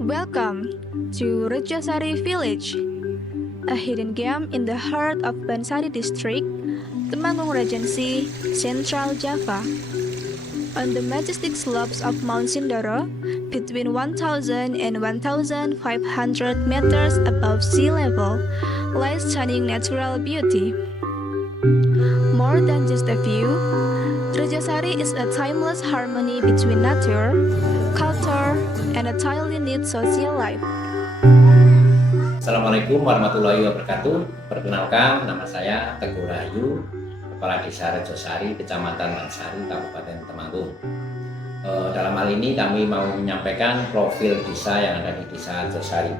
Welcome to Rejosari Village, a hidden gem in the heart of Bansari District, Temanggung Regency, Central Java. On the majestic slopes of Mount Sindoro, between 1,000 and 1,500 meters above sea level, lies stunning natural beauty. More than just a view, Rejosari is a timeless harmony between nature, culture, and a tightly knit social life. Assalamualaikum warahmatullahi wabarakatuh. Perkenalkan, nama saya Teguh Rahayu, Kepala Desa Rejosari, Kecamatan Bansari, Kabupaten Temanggung. Dalam hal ini kami mau menyampaikan profil desa yang ada di Desa Rejosari.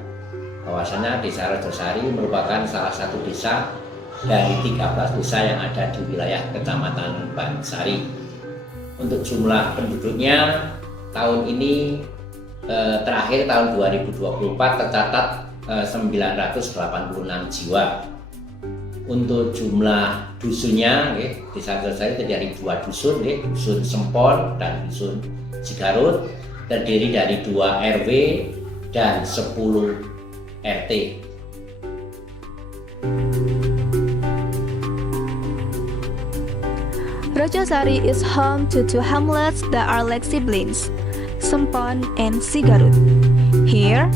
Bahwasanya Desa Rejosari merupakan salah satu desa dari 13 desa yang ada di wilayah Kecamatan Bansari. Untuk jumlah penduduknya tahun ini terakhir tahun 2024 tercatat 986 jiwa. Untuk jumlah dusunnya, Desa Rejosari terdiri dari 2 dusun, dusun Sempon dan dusun Cigarut, terdiri dari 2 RW dan 10 RT. Rejosari is home to 2 hamlets that are like siblings, Sempon and Cigarut. Here,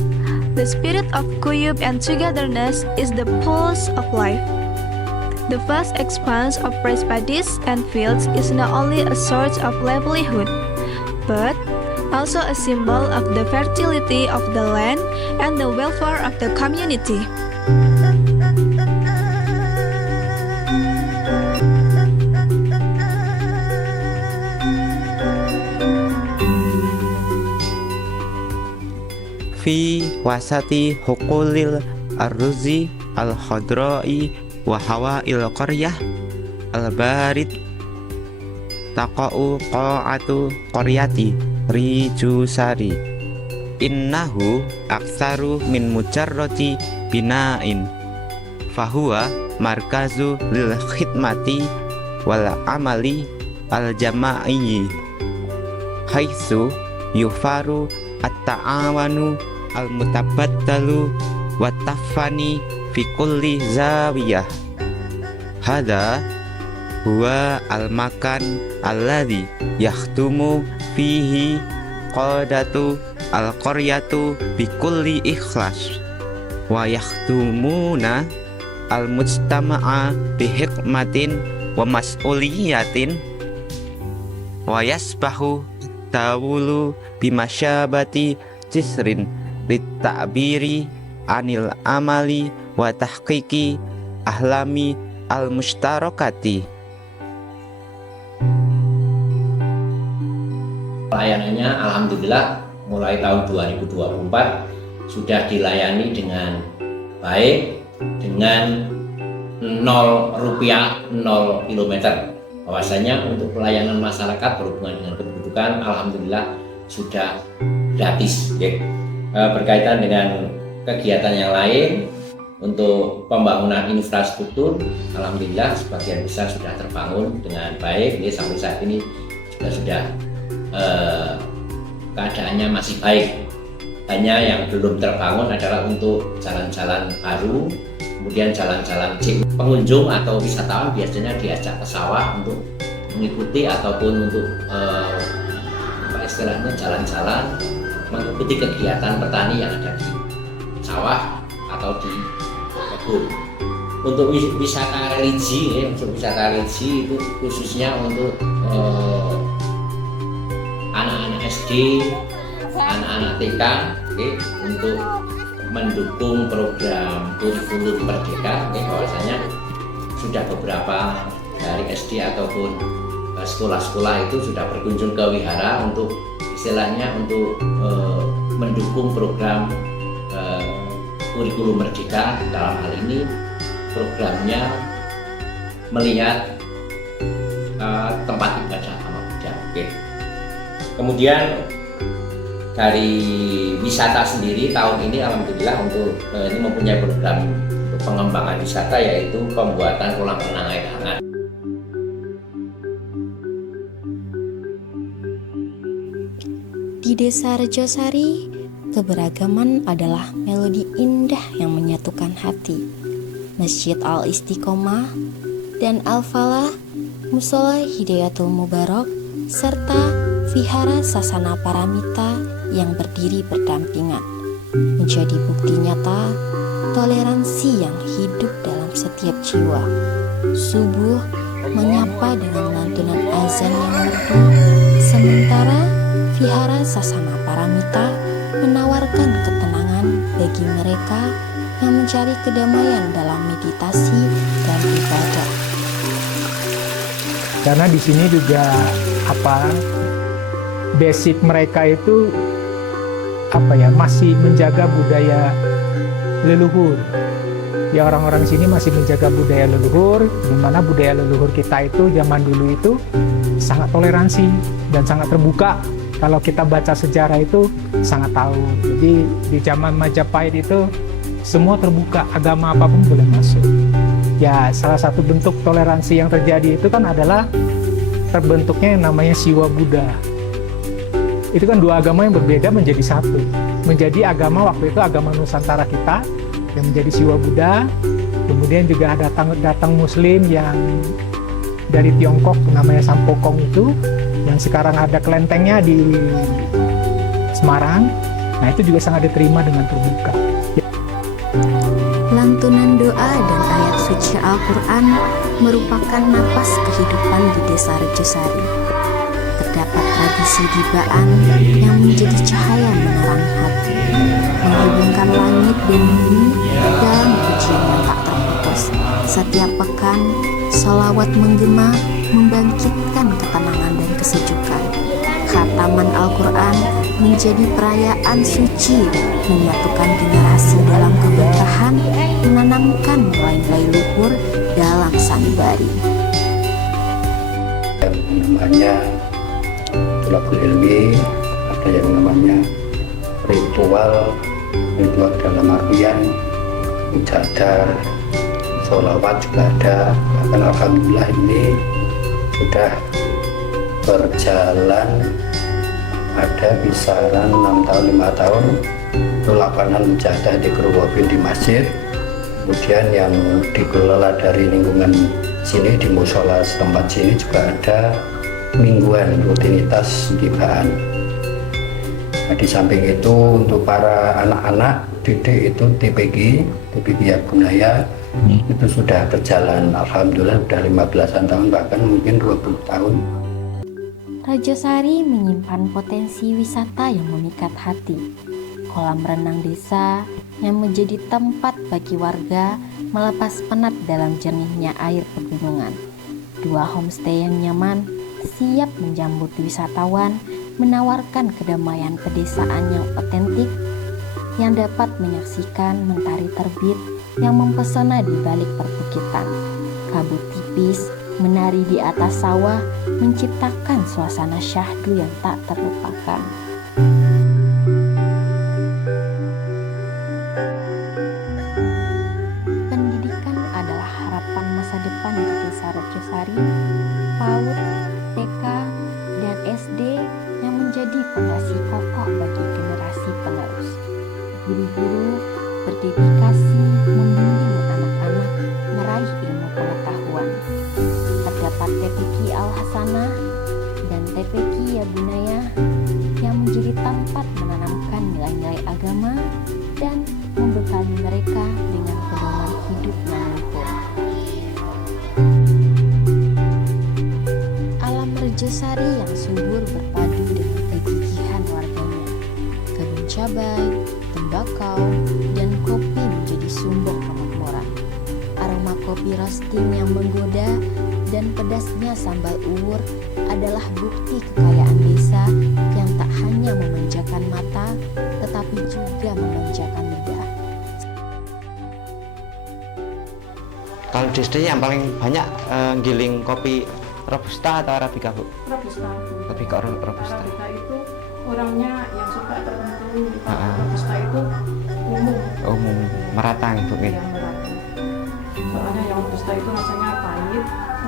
the spirit of kuyup and togetherness is the pulse of life. The vast expanse of rice paddies and fields is not only a source of livelihood, but also a symbol of the fertility of the land and the welfare of the community. Fi wasati hukulil arruzi al-khadra'i wa hawa'il qaryah al-barid taqa'u qa'atu qaryati Rejosari. Innahu aksaru min mujarrati bina'in fahuwa markazu lil khidmati wal amali al-jama'iyyi haitsu yufaru at-ta'awanu al-mutabaddalu wa tafani fi kulli zawiyah. Hadha huwa al-makan alladhi yakhdumu fihi qadatu al-qaryatu bi kulli ikhlas wa yakhdumuna al-mujtama'a bi hikmatin wa mas'uliyatin wa yasbahu tawulu bimasyabati jisrin litta'biri anil amali wa tahqiqi ahlami al-mustarakati. Pelayanannya alhamdulillah mulai tahun 2024 sudah dilayani dengan baik, dengan 0 rupiah 0 kilometer. Bahwasanya untuk pelayanan masyarakat berhubungan dengan kependudukan alhamdulillah sudah gratis. Berkaitan dengan kegiatan yang lain untuk pembangunan infrastruktur alhamdulillah sebagian besar sudah terbangun dengan baik. Sampai saat ini juga sudah keadaannya masih baik. Hanya yang belum terbangun adalah untuk jalan-jalan baru, kemudian jalan-jalan pengunjung atau wisatawan biasanya diajak ke sawah untuk mengikuti ataupun untuk istilahnya jalan-jalan mengikuti kegiatan petani yang ada di sawah atau di kebun. Untuk wisata religi, itu khususnya untuk anak-anak SD, anak-anak TK, untuk mendukung program kurikulum merdeka. Bahwasanya sudah beberapa dari SD ataupun sekolah-sekolah itu sudah berkunjung ke wihara untuk istilahnya untuk mendukung program kurikulum merdeka. Dalam hal ini programnya melihat tempat ibadah Ahmad Buddha. Kemudian dari wisata sendiri tahun ini alhamdulillah untuk ini mempunyai program untuk pengembangan wisata, yaitu pembuatan kolam renang air hangat. Di Desa Rejosari keberagaman adalah melodi indah yang menyatukan hati. Masjid Al-Istiqomah dan Al-Falah, Musola Hidayatul Mubarak, serta Vihara Sasana Paramita yang berdiri berdampingan menjadi bukti nyata toleransi yang hidup dalam setiap jiwa. Subuh menyapa dengan lantunan azan yang merdu, sementara Vihara Sasana Paramita menawarkan ketenangan bagi mereka yang mencari kedamaian dalam meditasi dan ibadah. Karena di sini juga basic mereka itu masih menjaga budaya leluhur. Ya, orang-orang sini masih menjaga budaya leluhur, di mana budaya leluhur kita itu zaman dulu itu sangat toleransi dan sangat terbuka. Kalau kita baca sejarah itu sangat tahu. Jadi di zaman Majapahit itu semua terbuka, agama apapun boleh masuk. Ya, salah satu bentuk toleransi yang terjadi itu kan adalah terbentuknya yang namanya Siwa Buddha. Itu kan dua agama yang berbeda menjadi satu. Menjadi agama waktu itu agama Nusantara kita yang menjadi Siwa Buddha. Kemudian juga datang Muslim yang dari Tiongkok namanya Sampokong itu, yang sekarang ada kelentengnya di Semarang. Nah, itu juga sangat diterima dengan terbuka. Lantunan doa dan ayat suci Al-Quran merupakan napas kehidupan di Desa Rejosari. Terdapat tradisi dibaan yang menjadi cahaya menerangi hati, menghubungkan langit dan bumi dalam pujian yang tak terputus. Setiap pekan, sholawat menggema membangkitkan ketenangan dan kesejukan. Khataman Al-Quran menjadi perayaan suci, menyatukan generasi dalam keberkahan, menanamkan nilai-nilai luhur dalam sanubari. Namanya Tulabul Ilmi, ada yang namanya ritual dalam artian mujahadah, sholawat juga ada. Bahkan alhamdulillah ini sudah berjalan ada kisaran 6 tahun 5 tahun itu lapangan mujahadah di Kerwobin di masjid, kemudian yang dikelola dari lingkungan sini di musola setempat sini juga ada mingguan rutinitas gibaan. Nah, di samping itu untuk para anak-anak didik itu TPG ya Bunaya itu sudah berjalan alhamdulillah sudah 15-an tahun, bahkan mungkin 20 tahun. Rajosari menyimpan potensi wisata yang memikat hati. Kolam renang desa yang menjadi tempat bagi warga melepas penat dalam jernihnya air pegunungan. 2 homestay yang nyaman siap menjambut wisatawan, menawarkan kedamaian pedesaan yang otentik yang dapat menyaksikan mentari terbit yang mempesona di balik perbukitan. Kabut tipis menari di atas sawah menciptakan suasana syahdu yang tak terlupakan. Pendidikan adalah harapan masa depan di Desa Rejosari. PAUD, TK, dan SD yang menjadi fondasi kokoh bagi generasi penerus. Guru-guru berdedikasi membimbing anak-anak meraih ilmu pengetahuan. Terdapat TPQ Al-Hasanah dan TPQ Ya Bunaya yang menjadi tempat menanamkan nilai-nilai agama dan membekali mereka dengan pedoman hidup yang luhur. Alam Rejosari yang subur berpadu dengan kegigihan warganya. Kebun cabai, tembakau, dan kopi menjadi sumber kemakmuran. Aroma kopi roasting yang menggoda dan pedasnya sambal uwur adalah bukti kekayaan desa yang tak hanya memanjakan mata, tetapi juga memanjakan lidah. Kalau di sini yang paling banyak giling kopi Robusta atau Arabica, Bu? Robusta. Lebih ke Robusta. Arabica itu orangnya yang suka tertentu. Robusta itu umum. Merata gitu, Yang merata. Soalnya yang Robusta itu rasanya pahit,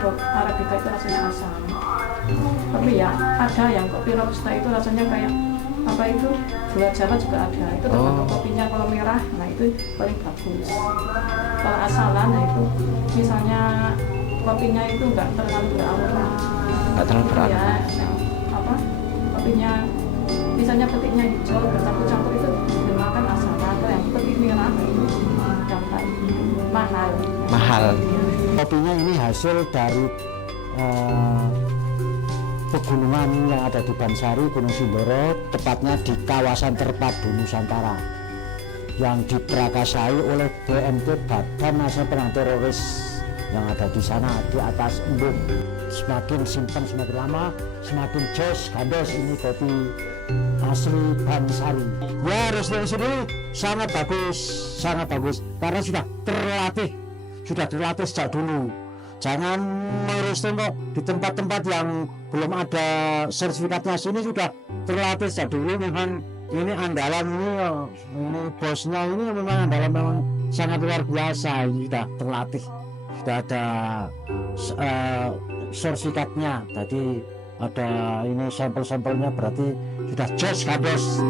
Arabica itu rasanya asam. Tapi ya ada yang kopi Robusta itu rasanya kayak apa itu gula Jawa juga ada. Itu tergantung kopinya. Kalau merah, nah itu paling bagus. Kalau asalan, nah itu misalnya kopinya itu nggak terlalu beraroma. Nggak terlalu beraroma. Ya, nah, apa kopinya misalnya petiknya hijau bercampur-campur itu dinamakan asalan. Kalau yang petik merah nah itu gampang mahal. Mahal. Kopinya ini hasil dari pegunungan yang ada di Bansari, Gunung Sindoro, tepatnya di kawasan terpadu Nusantara yang diprakasai oleh BNT, Badan Nasional Penanggulangan Teroris, yang ada di sana di atas embung. Semakin simpan semakin lama, semakin jos gandos ini kopi asli Bansari. Ya, Resto sini sangat bagus karena sudah terlatih sejak dulu. Jangan merestu kok di tempat-tempat yang belum ada sertifikatnya, sini sudah terlatih sejak dulu. Memang ini andalan ini bosnya ini memang andalan, memang sangat luar biasa. Ini sudah terlatih, sudah ada sertifikatnya. Tadi ada ini sampel-sampelnya, berarti sudah jos kabos.